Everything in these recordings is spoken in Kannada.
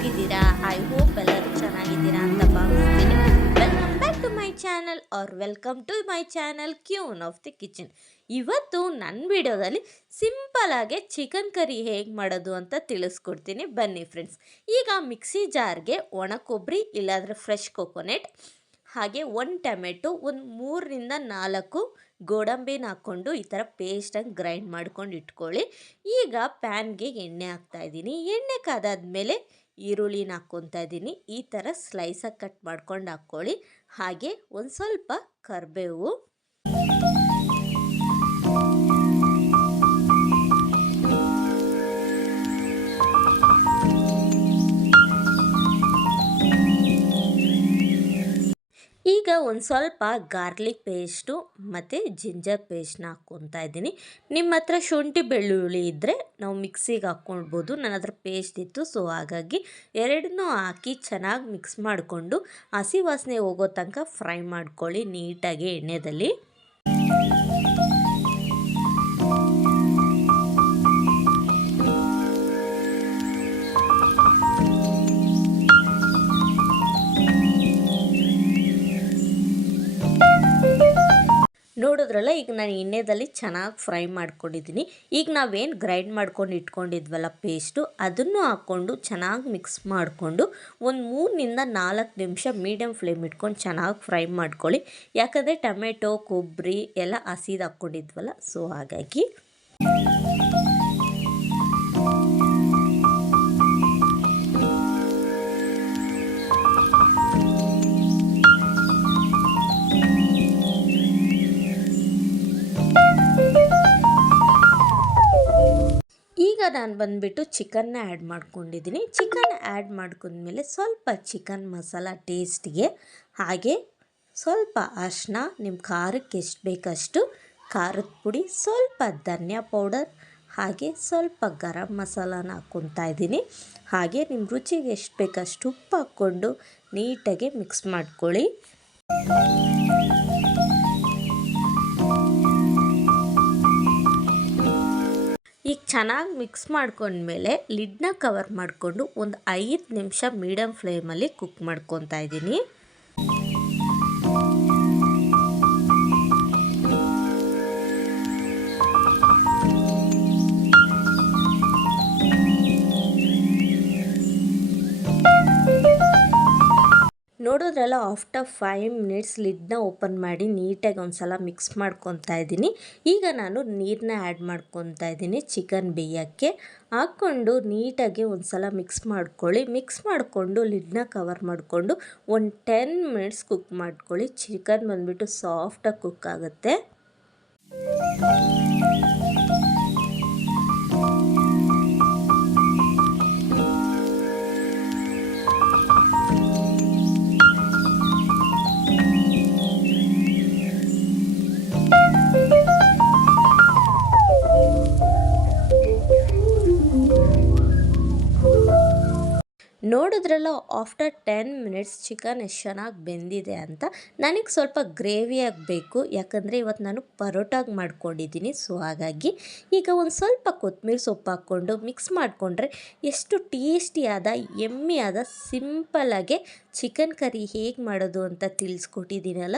ಹೇಗಿದ್ದೀರಾ? ಐ ಹೋಪ್ ಎಲ್ಲರೂ ಚೆನ್ನಾಗಿದ್ದೀರಾ ಅಂತ ಭಾವಿಸ್ತೀನಿ. Welcome back to my channel or welcome to my channel queen of the kitchen. ಇವತ್ತು ನನ್ನ ವಿಡಿಯೋದಲ್ಲಿ ಸಿಂಪಲಾಗಿ ಚಿಕನ್ ಕರಿ ಹೇಗೆ ಮಾಡೋದು ಅಂತ ತಿಳಿಸ್ಕೊಡ್ತೀನಿ. ಬನ್ನಿ ಫ್ರೆಂಡ್ಸ್. ಈಗ ಮಿಕ್ಸಿ ಜಾರ್ಗೆ ಒಣ ಕೊಬ್ಬರಿ ಇಲ್ಲಾಂದರೆ ಫ್ರೆಶ್ ಕೊಕೊನೆಟ್, ಹಾಗೆ 1 ಟೊಮೆಟೊ, ಒಂದು 3ರಿಂದ 4 ಗೋಡಂಬಿನ ಹಾಕ್ಕೊಂಡು ಈ ಥರ ಪೇಸ್ಟಾಗಿ ಗ್ರೈಂಡ್ ಮಾಡ್ಕೊಂಡು ಇಟ್ಕೊಳ್ಳಿ. ಈಗ ಪ್ಯಾನ್ಗೆ ಎಣ್ಣೆ ಹಾಕ್ತಾಯಿದ್ದೀನಿ. ಎಣ್ಣೆ ಕಾದಾದ್ಮೇಲೆ ಈರುಳ್ಳಿನ ಹಾಕ್ಕೊತಾ ಇದ್ದೀನಿ. ಈ ಥರ ಸ್ಲೈಸಾಗಿ ಕಟ್ ಮಾಡ್ಕೊಂಡು ಹಾಕ್ಕೊಳ್ಳಿ. ಹಾಗೆ ಒಂದು ಸ್ವಲ್ಪ ಕರಿಬೇವು, ಈಗ ಒಂದು ಸ್ವಲ್ಪ ಗಾರ್ಲಿಕ್ ಪೇಸ್ಟು ಮತ್ತು ಜಿಂಜರ್ ಪೇಸ್ಟ್ನ ಹಾಕ್ಕೊತಾ ಇದ್ದೀನಿ. ನಿಮ್ಮ ಹತ್ರ ಶುಂಠಿ ಬೆಳ್ಳುಳ್ಳಿ ಇದ್ದರೆ ನಾವು ಮಿಕ್ಸಿಗೆ ಹಾಕ್ಕೊಳ್ಬೋದು. ನನ್ನ ಹತ್ರ ಪೇಸ್ಟ್ ಇತ್ತು, ಸೊ ಹಾಗಾಗಿ ಎರಡನ್ನೂ ಹಾಕಿ ಚೆನ್ನಾಗಿ ಮಿಕ್ಸ್ ಮಾಡಿಕೊಂಡು ಹಸಿ ವಾಸನೆ ಹೋಗೋ ತನಕ ಫ್ರೈ ಮಾಡ್ಕೊಳ್ಳಿ ನೀಟಾಗಿ ಎಣ್ಣೆಯಲ್ಲಿ. ನೋಡಿದ್ರಲ್ಲ, ಈಗ ನಾನು ಎಣ್ಣೆಯಲ್ಲಿ ಚೆನ್ನಾಗಿ ಫ್ರೈ ಮಾಡ್ಕೊಂಡಿದ್ದೀನಿ. ಈಗ ನಾವೇನು ಗ್ರೈಂಡ್ ಮಾಡ್ಕೊಂಡು ಇಟ್ಕೊಂಡಿದ್ವಲ್ಲ ಪೇಸ್ಟು, ಅದನ್ನು ಹಾಕ್ಕೊಂಡು ಚೆನ್ನಾಗಿ ಮಿಕ್ಸ್ ಮಾಡಿಕೊಂಡು ಒಂದು 3ರಿಂದ 4 ನಿಮಿಷ ಮೀಡಿಯಮ್ ಫ್ಲೇಮ್ ಇಟ್ಕೊಂಡು ಚೆನ್ನಾಗಿ ಫ್ರೈ ಮಾಡ್ಕೊಳ್ಳಿ. ಯಾಕಂದರೆ ಟೊಮೆಟೊ ಕೊಬ್ಬರಿ ಎಲ್ಲ ಹಸಿದು ಹಾಕ್ಕೊಂಡಿದ್ವಲ್ಲ, ಸೊ ಹಾಗಾಗಿ. ಈಗ ನಾನು ಬಂದುಬಿಟ್ಟು ಚಿಕನ್ನ ಆ್ಯಡ್ ಮಾಡ್ಕೊಂಡಿದ್ದೀನಿ. ಚಿಕನ್ ಆ್ಯಡ್ ಮಾಡ್ಕೊಂಡ್ಮೇಲೆ ಸ್ವಲ್ಪ ಚಿಕನ್ ಮಸಾಲ ಟೇಸ್ಟ್ಗೆ, ಹಾಗೆ ಸ್ವಲ್ಪ ಅರಿಶಿನ, ನಿಮ್ಮ ಖಾರಕ್ಕೆ ಎಷ್ಟು ಬೇಕಷ್ಟು ಖಾರದ ಪುಡಿ, ಸ್ವಲ್ಪ ಧನಿಯಾ ಪೌಡರ್, ಹಾಗೆ ಸ್ವಲ್ಪ ಗರಂ ಮಸಾಲಾನ ಹಾಕ್ಕೊತಾ ಇದ್ದೀನಿ. ಹಾಗೆ ನಿಮ್ಮ ರುಚಿಗೆ ಎಷ್ಟು ಬೇಕಷ್ಟು ಉಪ್ಪು ಹಾಕ್ಕೊಂಡು ನೀಟಾಗಿ ಮಿಕ್ಸ್ ಮಾಡ್ಕೊಳ್ಳಿ. ಈಗ ಚೆನ್ನಾಗಿ ಮಿಕ್ಸ್ ಮಾಡ್ಕೊಂಡ್ಮೇಲೆ ಲಿಡ್ನ ಕವರ್ ಮಾಡಿಕೊಂಡು ಒಂದು 5 ನಿಮಿಷ ಮೀಡಿಯಮ್ ಫ್ಲೇಮಲ್ಲಿ ಕುಕ್ ಮಾಡ್ಕೊತಾ ಇದ್ದೀನಿ. ನೋಡೋದ್ರಲ್ಲ, ಆಫ್ಟರ್ 5 ಮಿನಿಟ್ಸ್ ಲಿಡ್ನ ಓಪನ್ ಮಾಡಿ ನೀಟಾಗಿ ಒಂದು ಸಲ ಮಿಕ್ಸ್ ಮಾಡ್ಕೊತಾ ಇದ್ದೀನಿ. ಈಗ ನಾನು ನೀರನ್ನ ಆ್ಯಡ್ ಮಾಡ್ಕೊತಾ ಇದ್ದೀನಿ ಚಿಕನ್ ಬೇಯೋಕ್ಕೆ. ಹಾಕ್ಕೊಂಡು ನೀಟಾಗಿ ಒಂದು ಸಲ ಮಿಕ್ಸ್ ಮಾಡ್ಕೊಳ್ಳಿ. ಮಿಕ್ಸ್ ಮಾಡಿಕೊಂಡು ಲಿಡ್ನ ಕವರ್ ಮಾಡಿಕೊಂಡು ಒಂದು 10 ಮಿನಿಟ್ಸ್ ಕುಕ್ ಮಾಡ್ಕೊಳ್ಳಿ. ಚಿಕನ್ ಬಂದುಬಿಟ್ಟು ಸಾಫ್ಟಾಗಿ ಕುಕ್ ಆಗುತ್ತೆ. ನೋಡಿದ್ರಲ್ಲ, ಆಫ್ಟರ್ 10 ಮಿನಿಟ್ಸ್ ಚಿಕನ್ ಎಷ್ಟು ಚೆನ್ನಾಗಿ ಬೆಂದಿದೆ ಅಂತ. ನನಗೆ ಸ್ವಲ್ಪ ಗ್ರೇವಿಯಾಗಿ ಬೇಕು, ಯಾಕಂದರೆ ಇವತ್ತು ನಾನು ಪರೋಟಾಗಿ ಮಾಡ್ಕೊಂಡಿದ್ದೀನಿ, ಸೊ ಹಾಗಾಗಿ. ಈಗ ಒಂದು ಸ್ವಲ್ಪ ಕೊತ್ತಂಬರಿ ಸೊಪ್ಪು ಹಾಕ್ಕೊಂಡು ಮಿಕ್ಸ್ ಮಾಡಿಕೊಂಡ್ರೆ ಎಷ್ಟು ಟೇಸ್ಟಿಯಾದ ಯಮ್ಮಿಯಾದ ಸಿಂಪಲ್ಲಾಗೆ ಚಿಕನ್ ಕರಿ ಹೇಗೆ ಮಾಡೋದು ಅಂತ ತಿಳಿಸ್ಕೊಟ್ಟಿದ್ದೀನಲ್ಲ.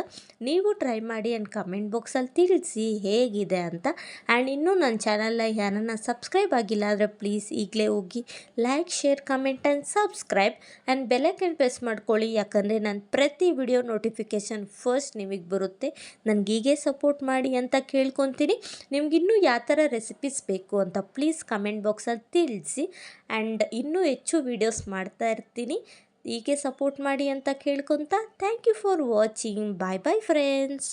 ನೀವು ಟ್ರೈ ಮಾಡಿ ಆ್ಯಂಡ್ ಕಮೆಂಟ್ ಬಾಕ್ಸಲ್ಲಿ ತಿಳಿಸಿ ಹೇಗಿದೆ ಅಂತ. ಆ್ಯಂಡ್ ಇನ್ನೂ ನನ್ನ ಚಾನಲ್ನ ಯಾರನ್ನ ಸಬ್ಸ್ಕ್ರೈಬ್ ಆಗಿಲ್ಲ ಅಂದರೆ ಪ್ಲೀಸ್ ಈಗಲೇ ಹೋಗಿ like, share, comment and subscribe and bell icon press ಮಾಡ್ಕೊಳ್ಳಿ. ಯಾಕಂದರೆ ನಾನು ಪ್ರತಿ ವಿಡಿಯೋ ನೋಟಿಫಿಕೇಷನ್ ಫಸ್ಟ್ ನಿಮಗೆ ಬರುತ್ತೆ. ನನಗೀಗೆ ಸಪೋರ್ಟ್ ಮಾಡಿ ಅಂತ ಕೇಳ್ಕೊತೀನಿ. ನಿಮಗಿನ್ನೂ ಯಾವ ಥರ ರೆಸಿಪೀಸ್ ಬೇಕು ಅಂತ ಪ್ಲೀಸ್ ಕಮೆಂಟ್ ಬಾಕ್ಸಲ್ಲಿ ತಿಳಿಸಿ. ಆ್ಯಂಡ್ ಇನ್ನೂ ಹೆಚ್ಚು ವೀಡಿಯೋಸ್ ಮಾಡ್ತಾ ಇರ್ತೀನಿ. ಹೀಗೆ ಸಪೋರ್ಟ್ ಮಾಡಿ ಅಂತ ಕೇಳ್ಕೊತಾ thank you for watching. Bye bye friends.